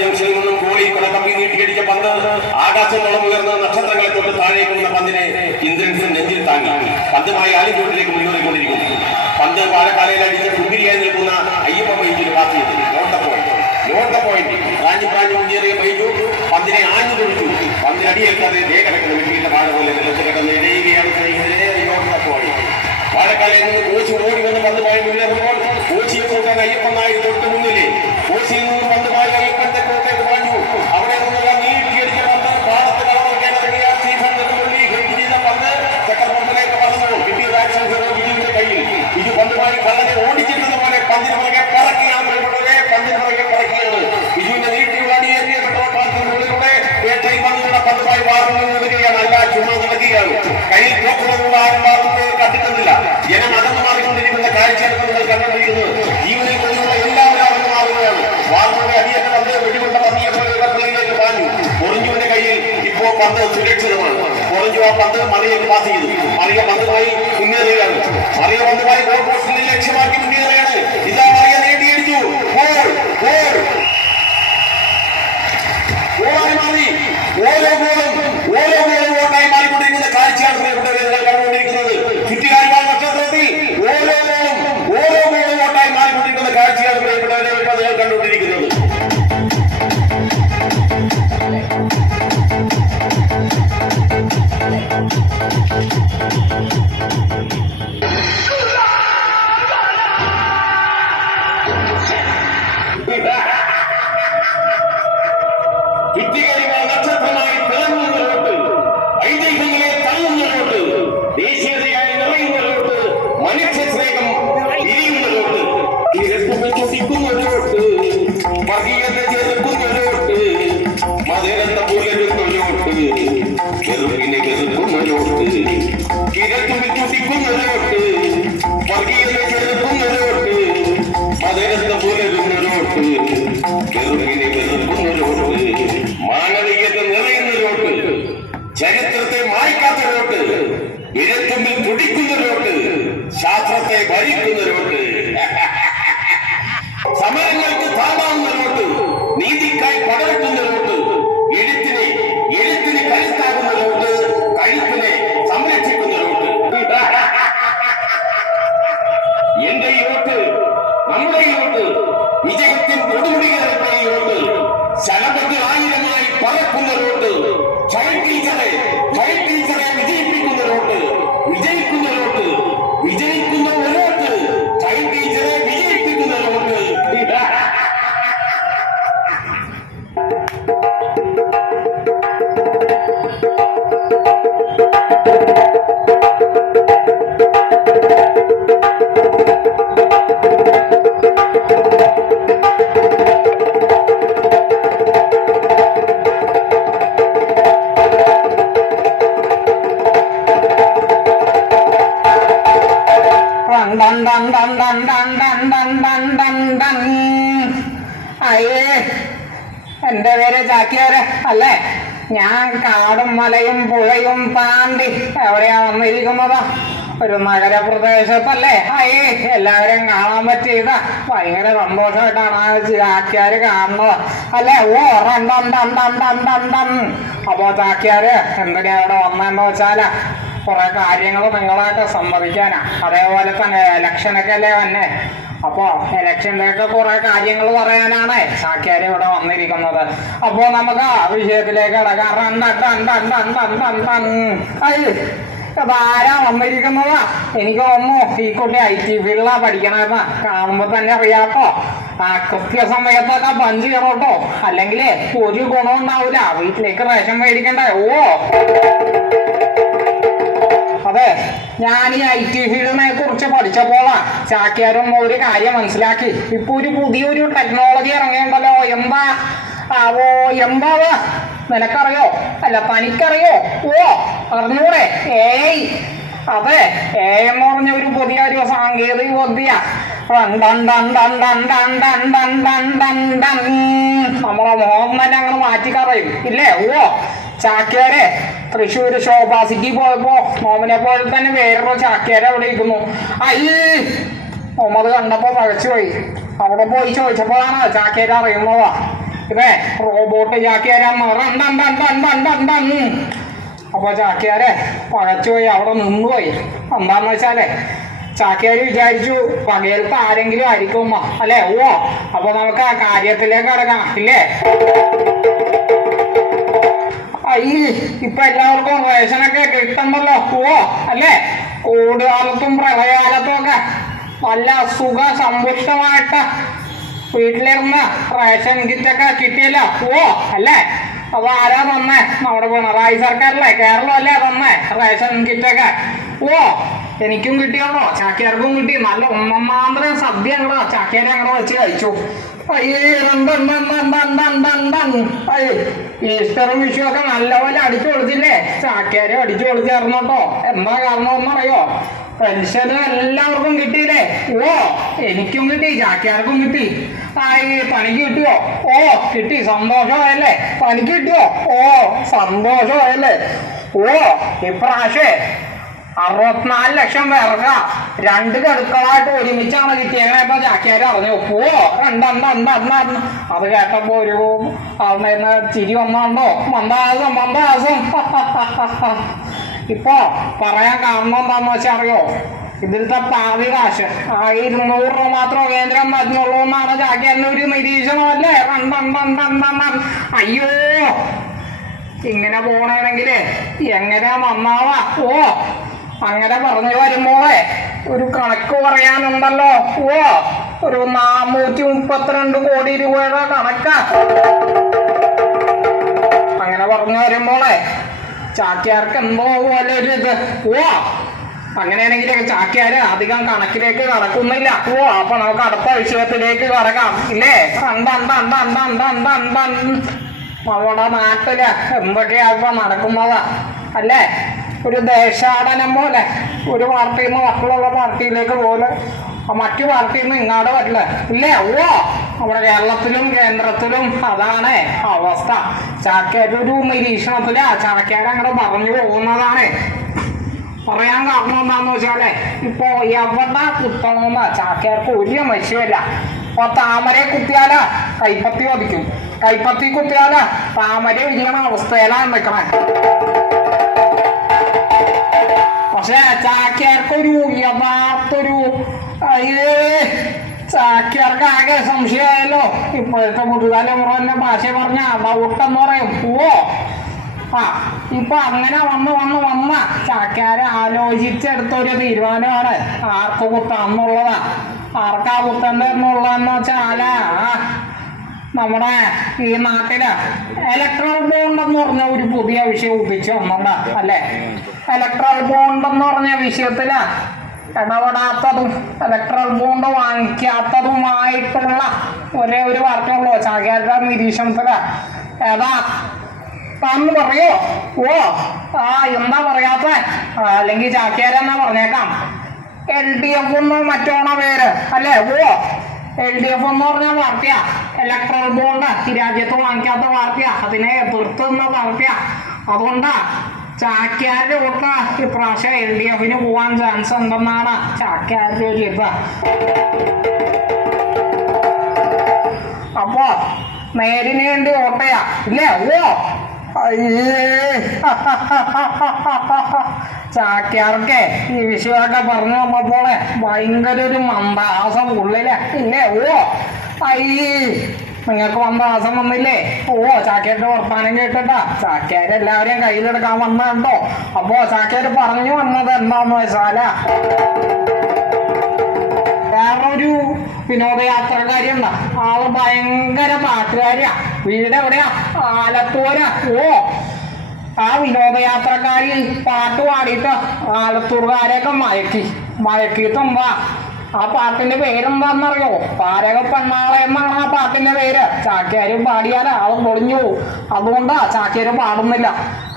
ജംഗ്ഷനിൽ നിന്നും ഗോളി കമ്പി നീട്ടിയടിച്ച പന്ത് ആകാശത്തോളം ഉയർന്ന നക്ഷത്രങ്ങളെ തൊട്ട് താഴേക്ക് വന്ന പന്തിനെ ഇന്ദ്രൻസിന് നെഞ്ചിൽ താങ്ങി പന്തുമായി ആലിഞ്ചോട്ടിലേക്ക് മുന്നേറിക്കൊണ്ടിരിക്കുന്നു. പന്ത് വാഴക്കാലയിൽ അടിച്ച കുങ്കിരിയായി നിൽക്കുന്ന അയ്യപ്പ പൈജിന് പാസ് ചെയ്തു. നോട്ട പോയിന്റ് പ്രാഞ്ഞു മുന്നേറിയ പൈജു പന്തിനെ ആഞ്ഞു കൊടുത്തു. പന്തിനടിയേൽക്കാതെ ദേ കിടക്കുന്ന വെട്ടിയുടെ വാഴ പോലെ നിലത്ത് കിടന്ന് ഇടയുകയാണ് ചെയ്യുന്നതിനെ നോട്ട പോയിന്റ്. വാഴക്കാലയിൽ നിന്ന് കോച്ച് ഓടി വന്ന് പന്തുമായി മുന്നേറുമ്പോൾ കോച്ചിയെ കൂട്ടാൻ അയ്യപ്പൻ നായർ തൊട്ട് മുന്നിലെ കോച്ചിയിൽ നിന്ന് പന്തുമായി അയ്യപ്പന്റെ കോട്ടേക്ക് പാഞ്ഞു. അവിടെ നിന്നുള്ള നീട്ടിയടിച്ച പന്ത് പാടത്ത് കളമൊക്കെ ഇറങ്ങിയ സ്റ്റീഫൻ നെടുമുള്ളി ഹെഡ് ചെയ്ത പന്ത് ചക്രപ്പുറത്തിലേക്ക് പറഞ്ഞു. കിട്ടിയ വിജയുടെ കയ്യിൽ ഇത് പന്തുമായി കള്ളനെ ഓടിച്ചിരുന്നത് പോലെ പന്തിന് പുറകെ പറക്കുകയാണ്. പന്തിന് പുറകെ പറക്കുകയാണ്. ബിജുവിന്റെ നീട്ടിയുള്ള അടിയേറിയ പെട്രോൾ പാർട്ടിനുള്ളിലൂടെ ഏറ്റവും പന്തുള്ള പന്തുമായി വാർന്നു നിൽക്കുകയാണ്. അല്ല ചുമ നടക്കുകയാണ്. കയ്യിൽ പോക്കുള്ള ആരും മാറുന്നത് കണ്ടിട്ടുന്നില്ല. ജനം അകന്നു മാറിക്കൊണ്ടിരിക്കുന്ന കാഴ്ചയാണ് നിങ്ങൾ കണ്ടുകൊണ്ടിരിക്കുന്നത്. ജീവനിൽ കൊണ്ടുള്ള എല്ലാവരും അകന്നു മാറുകയാണ്. വാർന്നയുടെ അടിയൊക്കെ പന്ത് വെടികൊണ്ട പന്നിയെ പോലെ പിള്ളയിലേക്ക് പാഞ്ഞു. പൊറിഞ്ചുവിന്റെ കയ്യിൽ ഇപ്പോ പന്ത് സുരക്ഷിതമാണ്. പൊറിഞ്ചു ആ പന്ത് മറിയേക്ക് പാസ് ചെയ്തു. മറിയ പന്തുമായി മുന്നേറുകയാണ്. മറിയ പന്തുമായി ഗോൾ പോസ്റ്റിനെ ലക്ഷ്യമാക്കി മുന്നേറുകയാണ്. ഇതാ മറിയ നേടിയടിച്ചു. ഗോളായി മാറി. ഓരോ ഗോളും വോട്ടായി മാറിക്കൊണ്ടിരിക്കുന്ന കാഴ്ചയാണ് പ്രിയപ്പെട്ടവരെ കണ്ടുകൊണ്ടിരിക്കുന്നത്. ചുറ്റുകാരിമാർ നക്ഷത്രത്തിൽ ഓരോ ഗോളും വോട്ടായി മാറിക്കൊണ്ടിരിക്കുന്ന കാഴ്ചയാണ് പ്രിയപ്പെട്ടവരെ നിങ്ങൾ കണ്ടുകൊണ്ടിരിക്കുന്നത്. നക്ഷത്രമായി തിളങ്ങുന്ന ലോട്ട്, ഐതിഹ്യങ്ങളെ തള്ളുന്ന ലോട്ട്, ദേശീയതയായി നിറയുന്ന ലോട്ട്, മനുഷ്യ സ്നേഹം തിരിയുന്ന ലോട്ട്, ചുട്ടിക്കുന്ന ലോട്ട്, വർഗീയത്തെ ചെറുക്കുന്ന ലോട്ട്, മതേരത്തെ പുലരുന്ന ലോട്ട്, ചെറുപ്പിനെ ചെറുക്കുന്ന ലോട്ട്, കിരത്തുമ്പിൽ ചുട്ടിക്കുന്ന ലോട്ട്, വർഗീയത്തെ ചെറുക്കുന്ന ലോട്ട്, മതേരത്തെ പുലരുന്ന ലോട്ട്, ചെറുപ്പിനെ ചെറുക്കുന്ന ലോട്ട്, മാനവികത നിറയുന്ന ലോട്ട്, ചരിത്രത്തെ മായ്ക്കാത്ത ലോട്ട്, ഇരത്തുമ്പിൽ തുടിക്കുന്ന ലോട്ട്, ശാസ്ത്രത്തെ ഭരിക്കുന്ന ലോട്ട്, സമരങ്ങൾക്ക് താങ്ങാവുന്ന ലോട്ട്, നീതിക്കായി പടവെട്ടുന്ന ലോട്ട്, എഴുത്തിന് കരുത്താകുന്ന ലോട്ട്, കഴുത്തിനെ സംരക്ഷിക്കുന്ന ലോട്ട്. എന്റെ ഈ ലോട്ട്, നമ്മുടെ ഈ ലോട്ട്, വിജയത്തിൻ കൊടുമുടികളുടെ ഈ ലോട്ട്, ശലഭത്തിൽ ആയിരമായി പറക്കുന്ന ലോട്ട്, ചൈൽഡ് ടീച്ചറെ വിജയിപ്പിക്കുന്ന ലോട്ട്, വിജയിക്കുന്ന ലോട്ട്, വിജയിക്കുന്ന ലോട്ട്, ചൈൽഡ് ടീച്ചറെ വിജയിപ്പിക്കുന്ന ലോട്ട്. അയ്യേ, എന്റെ പേര് ചാക്യാര് അല്ലേ? ഞാൻ കാടും മലയും പുഴയും താണ്ടി എവിടെയാ വന്നിരിക്കുന്നത്? ഒരു നഗരപ്രദേശത്തല്ലേ? അയ്യേ, എല്ലാവരും കാണാൻ പറ്റിയത് ഭയങ്കര സന്തോഷമായിട്ടാണ് ആ ചാക്യാര് കാണുന്നത് അല്ലേ? ഓ റണ്ടൻ. അപ്പോ ചാക്യാര് എന്തിനാ ഇവിടെ വന്നതെന്ന് വെച്ചാല് കുറെ കാര്യങ്ങൾ നിങ്ങളായിട്ട് സമ്മതിക്കാനാ. അതേപോലെ തന്നെ ഇലക്ഷനൊക്കെ അല്ലേ വന്നെ. അപ്പോ ഇലക്ഷൻ്റെ ഒക്കെ കുറെ കാര്യങ്ങൾ പറയാനാണ് ചാക്യാര് ഇവിടെ വന്നിരിക്കുന്നത്. അപ്പോ നമുക്ക് ആ വിഷയത്തിലേക്ക് കിടക്കാം. അതാരാ വന്നിരിക്കുന്നതാ? എനിക്ക് തോന്നുന്നു ഈ കുട്ടി IT ഫീൽഡിലാ പഠിക്കണമെന്ന് കാണുമ്പോ തന്നെ അറിയാട്ടോ. ആ കൃത്യസമയത്തൊക്കെ പഞ്ച് ചെയ്യണോട്ടോ, അല്ലെങ്കിൽ ഒരു ഗുണം ഉണ്ടാവില്ല. വീട്ടിലേക്ക് റേഷൻ മേടിക്കണ്ടേ? ഓ അതെ, ഞാൻ ഈ IT ഫീൽഡിനെ കുറിച്ച് പഠിച്ചപ്പോളാ ചാക്യാരും ഒരു കാര്യം മനസ്സിലാക്കി. ഇപ്പൊ ഒരു പുതിയൊരു ടെക്നോളജി ഇറങ്ങിയുണ്ടല്ലോ. എന്താ നിനക്കറിയോ? അല്ല, തനിക്കറിയോ? ഓ അറിഞ്ഞൂടെ? AI. അതെ, AI എന്ന് പറഞ്ഞ ഒരു പുതിയൊരു സാങ്കേതിക വിദ്യ. നമ്മളെ മോഹൻ തന്നെ അങ്ങനെ മാറ്റിക്കറയും ഇല്ലേ? ഓ ചാക്യാരെ തൃശ്ശൂര് ശോഭാ സിറ്റി പോയപ്പോ മോമനെ പോലെ തന്നെ വേറൊരു ചാക്യാരെ അവിടെ ഇരിക്കുന്നു. മോമത് കണ്ടപ്പോ പഴച്ചുപോയി. അവിടെ പോയി ചോദിച്ചപ്പോഴാണ് ചാക്യാരെ അറിയുന്നതാ ഇതേ റോബോട്ട് ചാക്യാരാന്ന് അപ്പൊ ചാക്യാരെ പഴച്ചുപോയി അവിടെ നിന്നുപോയി. എന്താന്ന് വെച്ചാലേ ചാക്യാര് വിചാരിച്ചു പകയൽത്ത് ആരെങ്കിലും ആയിരിക്കും അല്ലേ. ഓ അപ്പൊ നമുക്ക് ആ കാര്യത്തിലേക്ക് കിടക്കാം ഇല്ലേ. ഇപ്പൊ എല്ലാവർക്കും റേഷനൊക്കെ കിട്ടുന്നല്ലോ. ഓ അല്ലേ, കൂടുകാലത്തും പ്രളയകാലത്തും ഒക്കെ നല്ല സുഖ സമ്പുഷ്ടമായിട്ട് വീട്ടിലിരുന്ന് റേഷൻ കിറ്റൊക്കെ കിട്ടിയല്ലോ. ഓ അല്ലേ, അപ്പൊ ആരാ തന്നേ? നമ്മുടെ പിണറായി സർക്കാരല്ലേ, കേരളം അല്ലേ തന്നേ റേഷൻ കിറ്റൊക്കെ. ഓ എനിക്കും കിട്ടിയാണോ, ചാക്യാർക്കും കിട്ടി. നല്ല ഒന്നാന്തരം സദ്യ ഞങ്ങളോ ചാക്യാരെ ഞങ്ങളെ വെച്ച് കഴിച്ചു. ഈസ്റ്ററും വിഷു ഒക്കെ നല്ലപോലെ അടിച്ചു കൊടുത്തില്ലേ. ചാക്യാരെ അടിച്ചു കൊടുത്തായിരുന്നു കേട്ടോ. എന്താ കാരണം ഒന്നറിയോ? പെൻഷൻ എല്ലാവർക്കും കിട്ടിയില്ലേ. ഓ എനിക്കും കിട്ടി, ചാക്യാർക്കും കിട്ടി. പണിക്ക് കിട്ടിയോ? ഓ കിട്ടി, സന്തോഷമായല്ലേ. പണിക്ക് കിട്ടിയോ? ഓ സന്തോഷമായല്ലേ. ഓ ഇപ്രാവശ്യേ 64 ലക്ഷം പേർക്ക് 2 ഗഡുക്കളായിട്ട് ഒരുമിച്ചാണ് കിട്ടിയേക്കണേ. ഇപ്പൊ ചാക്യാര് അറിഞ്ഞു. ഓ അത് കേട്ടപ്പോ ഒരു അവിടെ ചിരി വന്നോണ്ടോ മന്ദാസം. ഇപ്പൊ പറയാൻ കാരണം എന്താന്ന് വെച്ചാൽ അറിയോ? ഇതിലത്തെ പാതി കാശ് 200 രൂപ മാത്രം കേന്ദ്രം മതിയുള്ളൂ എന്നാണ് ചാക്യാരിന്റെ ഒരു നിരീക്ഷണമല്ലേ. അയ്യോ ഇങ്ങനെ പോകണമെങ്കിലേ എങ്ങനെ നന്നാവാ. ഓ അങ്ങനെ പറഞ്ഞു വരുമ്പോളെ ഒരു കണക്ക് പറയാനുണ്ടല്ലോ. ഓ ഒരു 432 കോടി രൂപയുടെ കണക്കാ. അങ്ങനെ പറഞ്ഞു വരുമ്പോളെ ചാക്യാർക്ക് എന്തോ പോലെ ഒരു ഇത്. ഓ അങ്ങനെയാണെങ്കിൽ ചാക്യാര് അധികം കണക്കിലേക്ക് കടക്കുന്നില്ല. ഓ അപ്പൊ നമുക്ക് അടുത്ത വിഷയത്തിലേക്ക് കടക്കാം ഇല്ലേ. നമ്മുടെ നാട്ടില് എന്തൊക്കെയാ ഇപ്പൊ നടക്കുന്നതാ അല്ലേ. ഒരു ദേശാടനം പോലെ ഒരു പാർട്ടിയിൽ നിന്ന് മറ്റുള്ള പാർട്ടിയിലേക്ക് പോലെ മറ്റു പാർട്ടിയിൽ നിന്ന് ഇങ്ങാട് പറ്റില്ല ഇല്ലേ. ഓ നമ്മുടെ കേരളത്തിലും കേന്ദ്രത്തിലും അതാണ് അവസ്ഥ. ചാക്യാരൊരു നിരീക്ഷണത്തില് ചാക്യാര് അങ്ങോട്ട് പറഞ്ഞു പോകുന്നതാണ്. പറയാൻ കാരണം എന്താന്ന് വെച്ചാലേ ഇപ്പൊ എവിടെ കുത്തണമെന്ന് ചാക്യാർക്ക് ഒരു മത്സ്യമില്ല. ഇപ്പൊ താമരയെ കുത്തിയാല് കൈപ്പത്തി വധിക്കും, കൈപ്പത്തി കുത്തിയാല് താമര വിരിയണ അവസ്ഥയിലാണ് നിൽക്കണേ. പക്ഷെ ചാക്യാർക്കൊരു യഥാർത്തൊരു ചാക്യാർക്ക് ആകെ സംശയമായല്ലോ. ഇപ്പോഴത്തെ പുതുതലമുറ തന്നെ ഭാഷ പറഞ്ഞ ഡൗട്ടെന്ന് പറയും. ഓ ഇപ്പൊ അങ്ങനെ വന്ന ചാക്യാരെ ആലോചിച്ചെടുത്തൊരു തീരുമാനമാണ് ആർക്ക് കുത്താന്നുള്ളതാ. ആർക്കാ കുത്തണ്ടെന്നുള്ളതെന്ന് വെച്ചാല് നമ്മുടെ ഈ നാട്ടില് ഇലക്ട്രൽ ബോണ്ട് എന്ന് പറഞ്ഞ ഒരു പുതിയ വിഷയം ഉദിച്ചു വന്നുണ്ട് അല്ലെ. ഇലക്ട്രൽ ബോണ്ട് എന്ന് പറഞ്ഞ വിഷയത്തില് ഇടപെടാത്തതും ഇലക്ട്രൽ ബോണ്ട് വാങ്ങിക്കാത്തതുമായിട്ടുള്ള ഒരേ ഒരു പാർട്ടിയുള്ളൂ ചാക്യാരുടെ നിരീക്ഷണത്തില്. ഏതാ താന്ന് പറയോ? ഓ എന്താ പറയാത്ത? അല്ലെങ്കിൽ ചാക്യാരെന്നാ പറഞ്ഞേക്കാം. LDF എന്ന് മറ്റോണ പേര് അല്ലേ. ഓ LDF എന്ന് പറഞ്ഞ പാർട്ടിയാ. ഇലക്ട്രൽ ബോണ്ട് ഈ രാജ്യത്ത് വാങ്ങിക്കാത്ത പാർട്ടിയാ, അതിനെ എതിർത്തുന്ന പാർട്ടിയാ. അതുകൊണ്ടാ ചാക്യാരുടെ കൂട്ട ഇപ്രാവശ്യം LDFന് പോവാൻ ചാൻസ് ഉണ്ടെന്നാണ് ചാക്യാരുടെ ഒരു ഇത്. അപ്പൊ നേരിന് വേണ്ടി ഓട്ടയാ ഇല്ലേ. ഓ ചാക്യാർക്ക് ഈ വിഷയമൊക്കെ പറഞ്ഞു വന്നപ്പോളെ ഭയങ്കര ഒരു മന്ദഹാസം ഉള്ളില് ഇല്ലേ. ഓ നിങ്ങൾക്ക് മന്ദഹാസം വന്നില്ലേ. ഓ ചാക്യാരുടെ വർത്താനം കേട്ടിട്ടാ ചാക്യാരെല്ലാവരെയും കയ്യിലെടുക്കാൻ വന്നതുണ്ടോ. അപ്പോ ചാക്യാര് പറഞ്ഞു വന്നത് എന്താന്ന് വെച്ചാല വേറൊരു വിനോദയാത്രക്കാരിയുണ്ട്. ആള് ഭയങ്കര പാട്ടുകാരിയാ. വീട് എവിടെയാ? ആലത്തൂരാ. ഓ ആ വിനോദയാത്രക്കാരി പാട്ട് പാടിയിട്ട് ആലത്തൂർക്കാരെയൊക്കെ മയക്കിയിട്ടുണ്ടാ. ആ പാട്ടിന്റെ പേരെന്താന്നറിയോ? പാരക പെണ്ണാളെ എന്നാണ് ആ പാട്ടിന്റെ പേര്. ചാക്യാര് പാടിയാൽ ആള് പൊളിഞ്ഞു. അതുകൊണ്ടാ ചാക്യാര് പാടുന്നില്ല.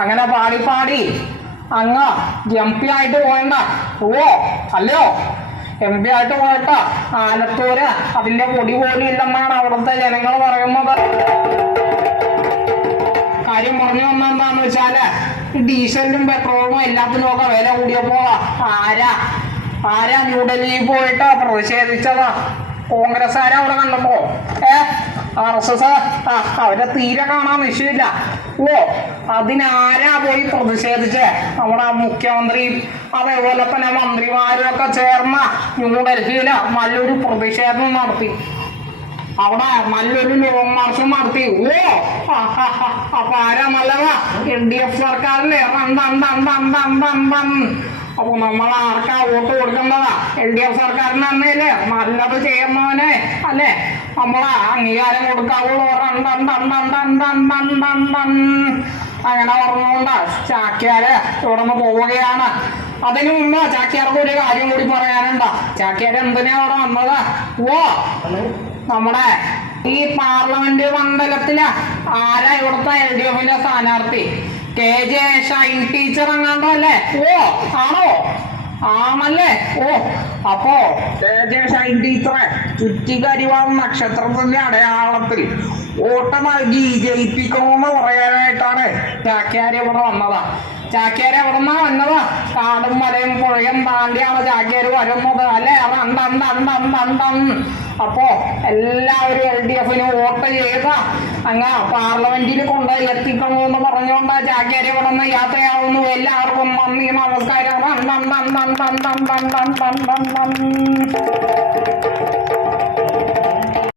അങ്ങനെ പാടി അങ്ങ് MP ആയിട്ട് പോയണ്ട. ഓ അല്ലയോ MP ആയിട്ട് പോയിട്ട് ആലത്തൂര് അതിന്റെ പൊടി പോലും ഇല്ലെന്നാണ് അവിടുത്തെ ജനങ്ങൾ പറയുന്നത്. കാര്യം പറഞ്ഞു വന്നെന്താന്ന് വെച്ചാല് ഡീസലിനും പെട്രോളിനും എല്ലാത്തിനും ഒക്കെ വില കൂടിയപ്പോ ആരാ ന്യൂഡൽഹിയിൽ പോയിട്ട് പ്രതിഷേധിച്ചതാ? കോൺഗ്രസ്സുകാരെ അവിടെ കണ്ടപ്പോ RSS അവരെ തീരെ കാണാൻ വിഷയമില്ല. ഓ അതിനാരാ പോയി പ്രതിഷേധിച്ച്? നമ്മുടെ മുഖ്യമന്ത്രിയും അതേപോലെ തന്നെ മന്ത്രിമാരും ഒക്കെ ചേർന്ന ന്യൂഡൽഹിയില് നല്ലൊരു പ്രതിഷേധം നടത്തി. അവിടെ നല്ലൊരു ലോങ് മാർച്ചും നടത്തി. ഓ അപ്പൊ ആരാ നല്ലതാ? LDF സർക്കാരിന്റെ അപ്പൊ നമ്മൾ ആർക്കാ വോട്ട് കൊടുക്കേണ്ടതാ? LDF സർക്കാരിന് തന്നെയല്ലേ നല്ലത് ചെയ്യുന്നവനെ അല്ലേ നമ്മളെ അംഗീകാരം കൊടുക്കാവുള്ളൂ. അങ്ങനെ പറഞ്ഞുകൊണ്ട് ചാക്യാര് ഇവിടെ നിന്ന് പോവുകയാണ്. അതിനു മുമ്പ് ചാക്യാർക്ക് ഒരു കാര്യം കൂടി പറയാനുണ്ടോ? ചാക്യാര് എന്തിനാ അവിടെ വന്നത്? ഓ നമ്മുടെ ഈ പാർലമെന്റ് മണ്ഡലത്തില് ആരാ ഇവിടുത്തെ LDFന്റെ സ്ഥാനാർത്ഥി? KJ ഷൈൻ ടീച്ചർ എങ്ങാണ്ടോ അല്ലേ? ഓ ആണോ? ആണല്ലേ? ഓ അപ്പോ KJ ഷൈൻ ടീച്ചറെ ചുറ്റിക്കരിവാൾ നക്ഷത്രത്തിന്റെ അടയാളത്തിൽ വോട്ട് നൽകി ജയിപ്പിക്കണമെന്ന് പറയാനായിട്ടാണ് ചാക്യാര് ഇവിടെ വന്നതാ. ചാക്യാര് എവിടുന്നാ വന്നത്? കാടും മലയും പുഴയും താണ്ടിയാണ് ചാക്യാര് വരുന്നത് അല്ലേ? അപ്പോ എല്ലാവരും LDFന് വോട്ട് ചെയ്ത അങ്ങ് പാർലമെന്റിൽ കൊണ്ട് എത്തിക്കണമെന്ന് പറഞ്ഞുകൊണ്ട് ചാക്യാര് ഇവിടെ നിന്ന് യാത്രയാവുന്നു. എല്ലാവർക്കും നന്ദി, നമസ്കാരം.